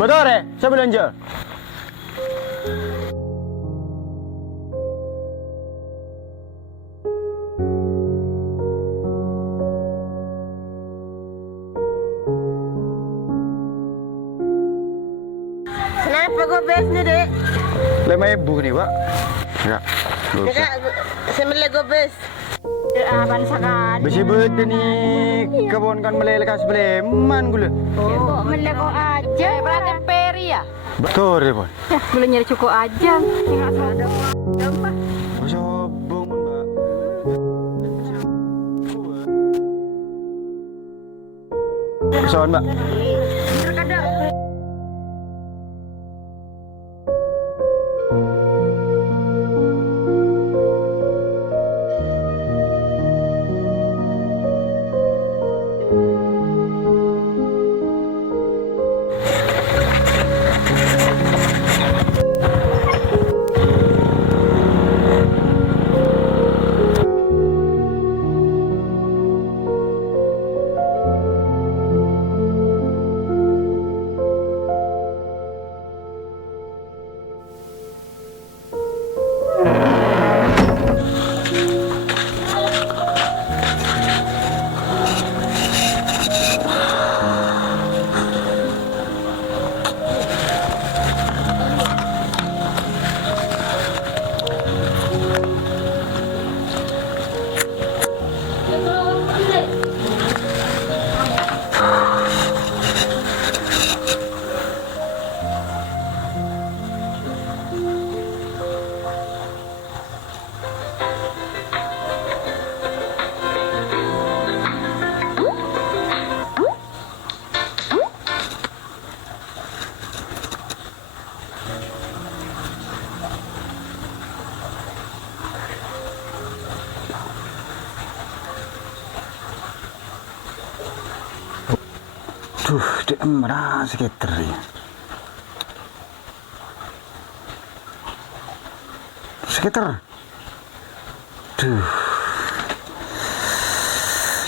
Motore, saya belanja. Kenapa gobes nih, Dek? 5.000 nih, Pak. Enggak. Enggak, semele gobes. Aban sakad. Besi bete nih kebun kan melelekas beleman gula. Oh, meleko aja. Berarti peri ya? Betul ya, Pak. Ya, boleh nyari cukup aja. Tinggal ada. Mbak. Sobong, Mbak. Soal, Mbak. Terkadang Duh, dia merah sekitar ya. Sekitar. Duh.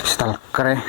Stalker ya.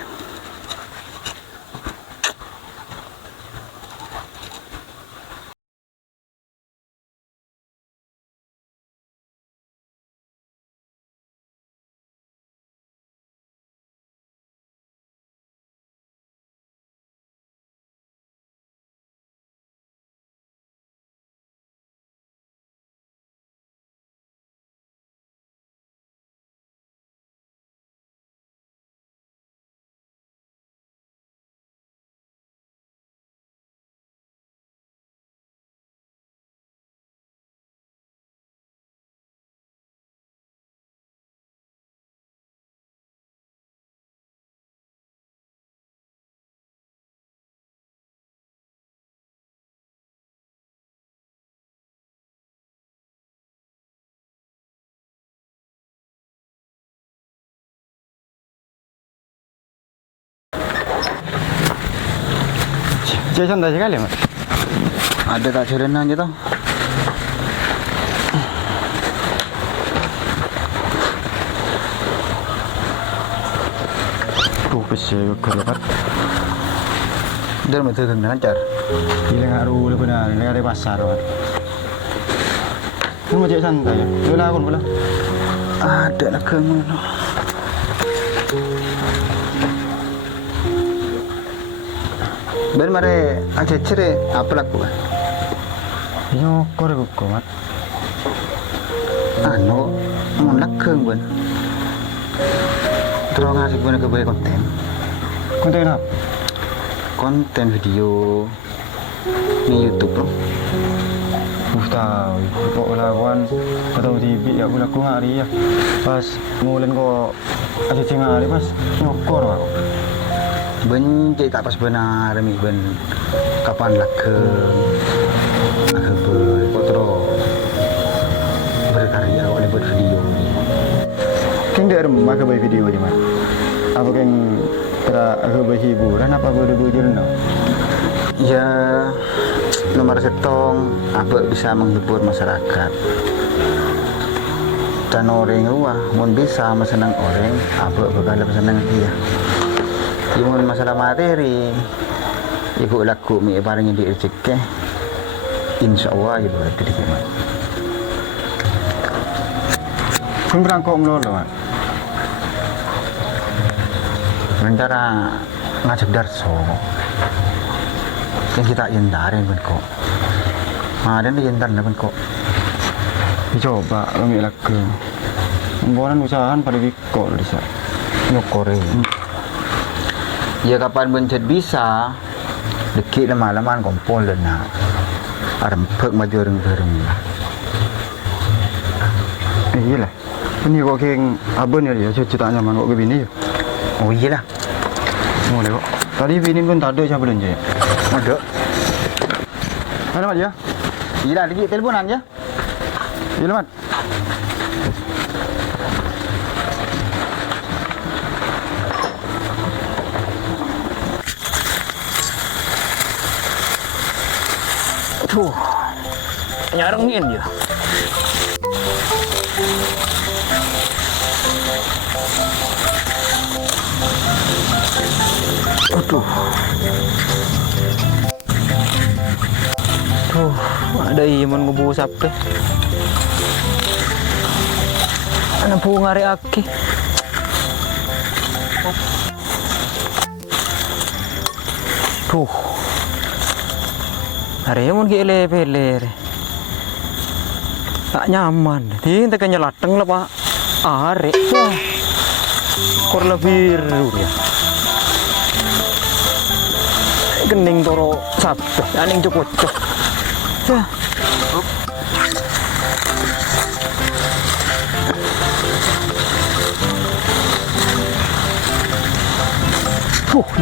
Jadi santai sekali, Mas. Ada tak sirena aja tuh. Bisa kerlepat. Dan betul kan lancar. Hilang haru le benar, hilang ada pasar. Ini macam santai ya. Lelah aku pula. Ada lah kemana. Ben mare aja cere apa laku kan? Nyokor aku mat. Anu, mau nakeng ben. Terus ngasih gue ke konten. Konten apa? Konten video di YouTube bro. Tahu, kok lawan atau TV ya aku hari ya. Pas ngulen kok aja hari pas nyokor aku. Benci tak pas benar mi ben kapan lakeng potro berkarya oleh buat video keng der maka buat video di mana apa keng tra buat hiburan apa buat jurnal ya nomor setong apa bisa menghibur masyarakat dan orang luar mau bisa senang orang apa bakal senang iya. Cuma masalah materi Ikut laku mi barang yang rezeki. Insya-Allah ibu ada di sini. Kun berangkok melolo, Mat. Rencana ngajak darso. Yang kita indarin kan kok. Ada yang indarin kan kok. Coba kami laku. Membuat usahaan pada biko bisa. Nyokore. Ya kapan bencet bisa. Dekik lama-lamaan kompol dan nak. Arempek maju reng-reng lah. Iyalah. Ini kok keng abon ya dia ceritanya man kok ke bini ya. Oh iyalah. Boleh kok. Tadi bini pun tak ada siapa belanja ya. Ada. Mana Mat ya? Iyalah dikit teleponan ya. Iyalah Mat. Tuh, nyarengin dia. Aduh. Tuh, ada iman ngebu sape. Ana pu ngare aki. Tuh. Hari mun gile peler. Tak nyaman. Tinta kan nyelateng lah Pak. Are. Kor lebih ya. Gening toro sabtu, aning cukup.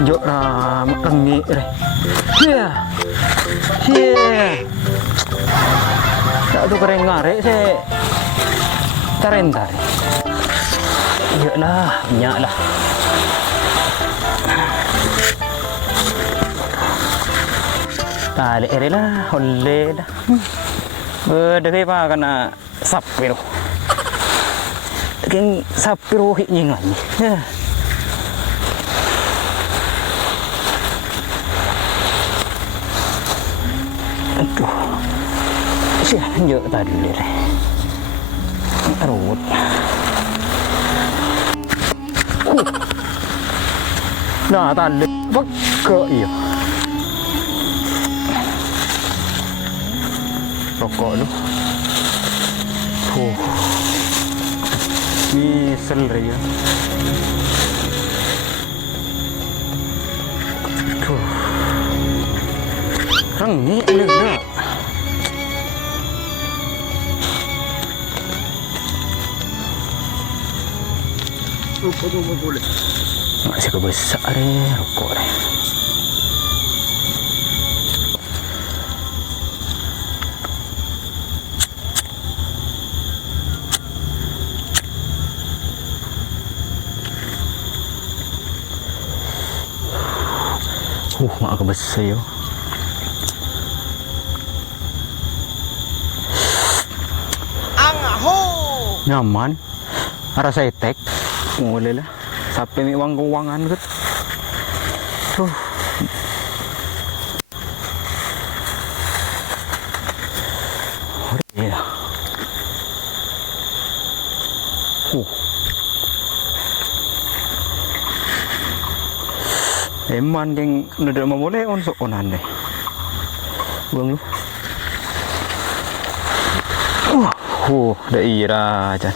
Jok na makangi re. Tak tu kering ngare se tarentar. Iyalah, minyak lah. Tali ere lah, holle dah. Berdek apa kena sapiro. Keng sapiro hiknya ngani. Aduh, siapa yang tadi lere? Arut. Nah, tadi bek iya. Rokok lu. Misal ya. Rang ni boleh tak? Rokok tu boleh. Masih kebesar rokok ni. Mak kebesar yo. Nyaman, rasa etek, boleh lah. Sampai mi wang-wangan kot. Tuh. Ya. Eman yang ndak mau boleh on sokonan deh. Buang lu. Dah ira aja.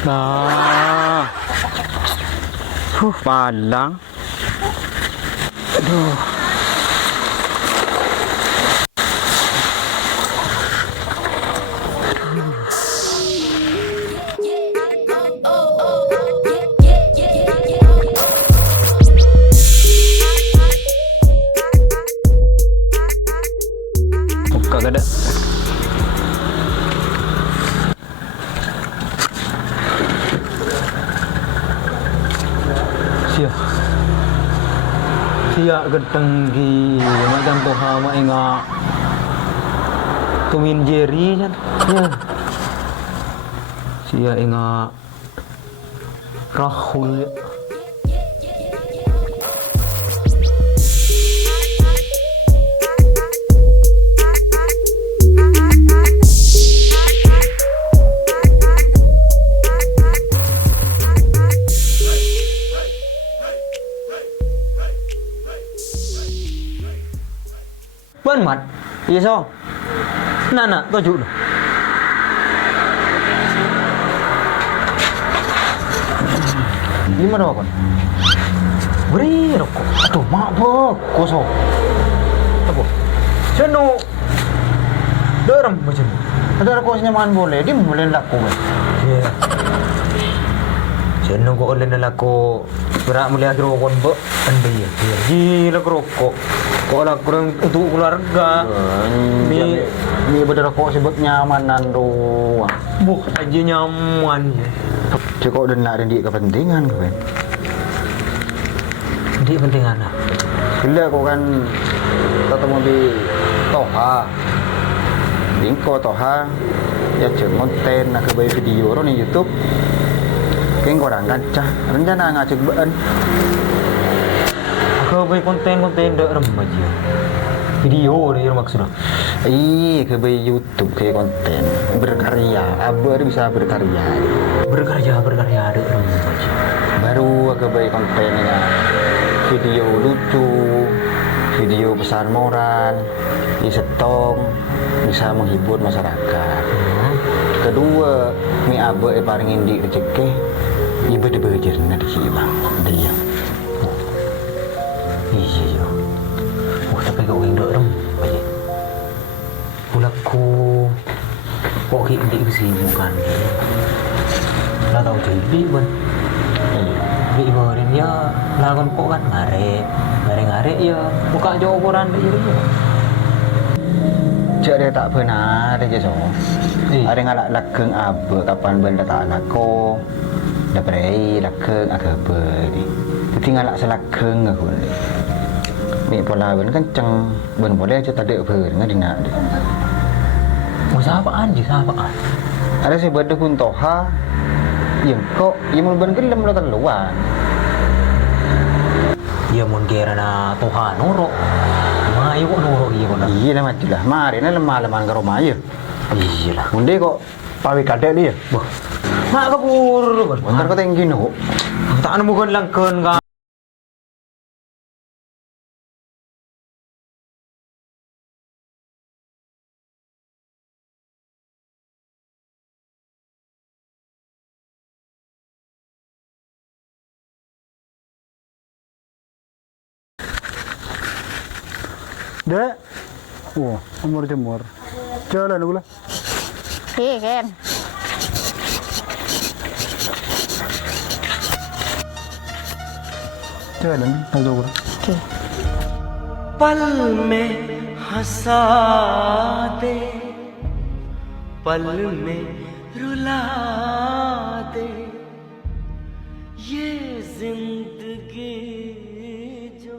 Nah, palang. Aduh, Sia ketenggi macam tu hama ingat Tom and Jerry kan. Ya. Sia ingat Rahul. Bên mặt Iya so Nana tajuk tu Lima dah kon Beri rokok Aduh mak apa Kosong Apa Seno Daram macam ni Ada rokok senyaman boleh Dia boleh laku kan Ya Seno kau boleh laku Berak melihat rokok mbak Anda ya Gila rokok Kok lah kurang untuk keluarga. Ni berderokok sebab nyamanan doang. Buh aja nyaman je. Cakap dia nak rendik kepentingan kan. Rendik kepentingan apa? Bila kau kan ketemu di Toha. Bingko Toha. Ya cek konten nak ke video orang di YouTube. Keng orang gancah. Rencana ngacak bean. Kebai konten-konten dak remaja. Video dia maksudnya. Kebai YouTube ke konten berkarya. Abah dia bisa berkarya. Berkarya ada remaja. Baru kebai kontennya video lucu, video pesan moral, setong bisa menghibur masyarakat. Kedua, mi abah paling indi rezeki, ibu dibejer nanti bang dia. Iya yo. Tapi kau ingin dorong, baik. Pulaku, kok hindi kesibukan dia. Lah tahu jadi ban. Di ibarin ya, lagon kok kan ngare ya. Buka jawaban dia ya. Cak dia tak pernah ada je so. Ada ngalak lakeng apa kapan benda tak lako. Dah berai lakeng apa ni. Tinggal nak selakeng aku ni. Ni pola ben kenceng, ben boleh aja tak ada apa dengan dia. Musabaan je sabaan. Ada si benda pun toha. Yang kok, yang mun ben gelem lo keluar. Ya mun kira na toha norok. Mayu kok norok iya kok. Iya lah mati lah. Mari na lemah-lemah ke rumah aja. Iya lah. Munde kok pawi kadek dia. Bah. Mak kabur. Bentar kau tinggi no. Tak nemu kan langkeun ka. Dek. Wah, umur jemur. Jalan dulu lah. ठीक है Jalan, tahu dulu. पल में हंसा दे पल में रुला दे ये जिंदगी जो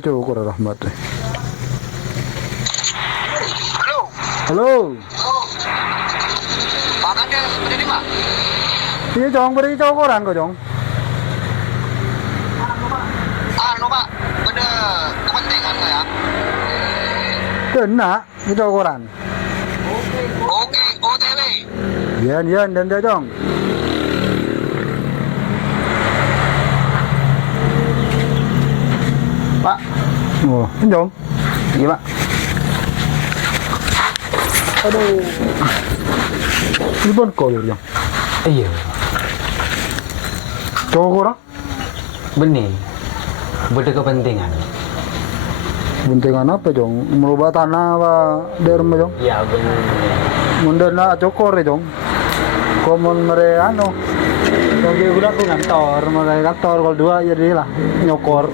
cukur rahmat. Halo. Pak Kades, berdiri Pak? Iya Jong, beri cukuran kok Jong. Anu Pak, ada kepentingan saya. Kena, ini cukuran. Oke, OTW. Iya, dan dia Jong. Pak, Oh, ini Jong. iya Pak. Aduh. Ini pun kau Jong. Iya, Cukuran? benih. Beda kepentingan. Kepentingan apa Jong? Merubah tanah apa daerah Jong? Ya benar. Munda nak cokor ya Jong. Komon mereka anu. Jong dia gula aku kantor, mereka kantor kalau dua jadi lah nyokor.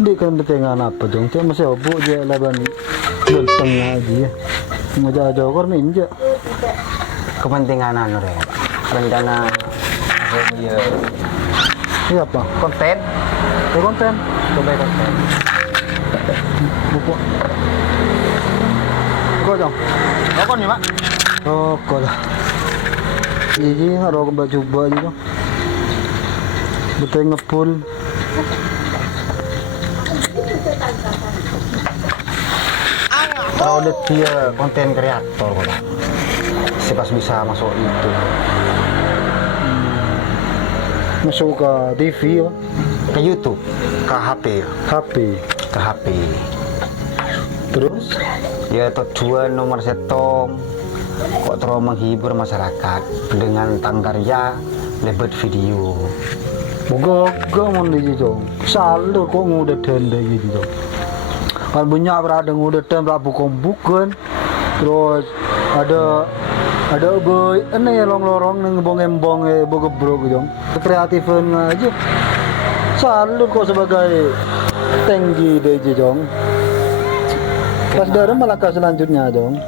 Di kepentingan apa Jong? Cuma masih obuk je laban genteng aja. Ngajak cokor ninja. Kepentingan anu deh, Pak. Rencana ya Iya apa? konten, Konten. coba konten. Buku. Kau Jong. Apa nih Pak? Oh, kau dah. Jadi harus kembali coba je Jong. Betul ngepul. Kalau udah dia konten kreator kok. Pas bisa masuk itu Masuk ke TV ya. ke YouTube, ke HP, HP. ke HP. Terus Ya tujuan nomor setong kok terus menghibur masyarakat dengan tangkarya lebat video. Boga mau di Jong. Selalu kok ngudah dende gitu Jong. Kan banyak berada ngudah dan bukan. Terus ada boy ini ya lorong neng embong boga bro Jong. Kreatifan aja. Selalu kok sebagai tinggi deh Jong. Pas darah malah ke selanjutnya Jong.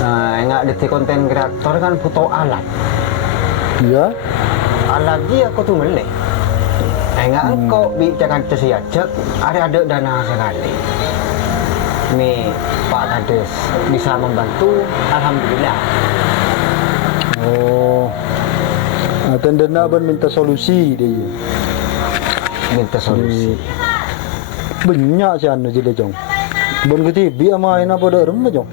Nah, enggak di konten kreator kan butuh alat. Iya. Alat dia aku tuh melek. Enggak kok bicara cesi aja, ada dana sekali. Nih Pak Kades bisa membantu, alhamdulillah. Oh. Nah, tendena ben minta solusi dia. Minta solusi. Banyak sih anu jadi Jong. Ben ke TV main apa dah rumah Jong.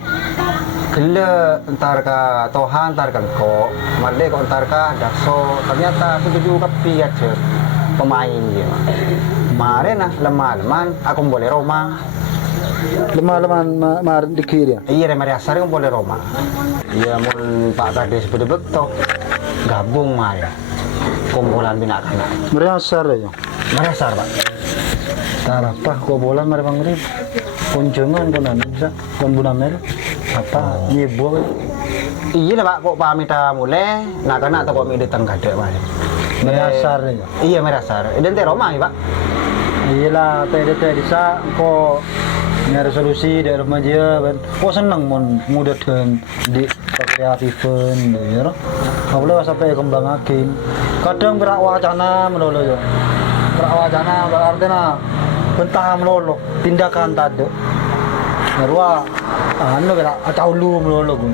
Gila entar ka Tohan entar kan kok, made kok entar ka Daso. Ternyata aku juga kapi aja pemain dia. Kemarin nah lemah-leman aku boleh Roma. Lemah-lemah marin di kiri ya. Iya dari asar aku boleh Roma. Iya mun Pak Kades betul-betul gabung mari kumpulan bina kanak. Merasar ya. Merasar Pak. Tarapah kok bola mari pangrib. Kunjungan konan bisa kon bunamel apa nyebo. Iya lah Pak kok pamita mulai nak kena atau kok mi datang kadek mari. Merasar ya. Iya merasar. Identik Roma ya Pak. Iyalah tadi bisa kok nyari solusi dari rumah dia ben. Kok seneng mon mudah dan di kreatifan ya. Boleh sampai kembangakin. Kadang berak wacana menolo yo. Berak wacana berarti nah bentang melolo tindakan tadi. Merwa anu berak acaulu melolo pun.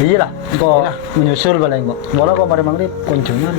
Iyalah kok menyusul baleng kok. Bola kok mari mangrib kunjungan.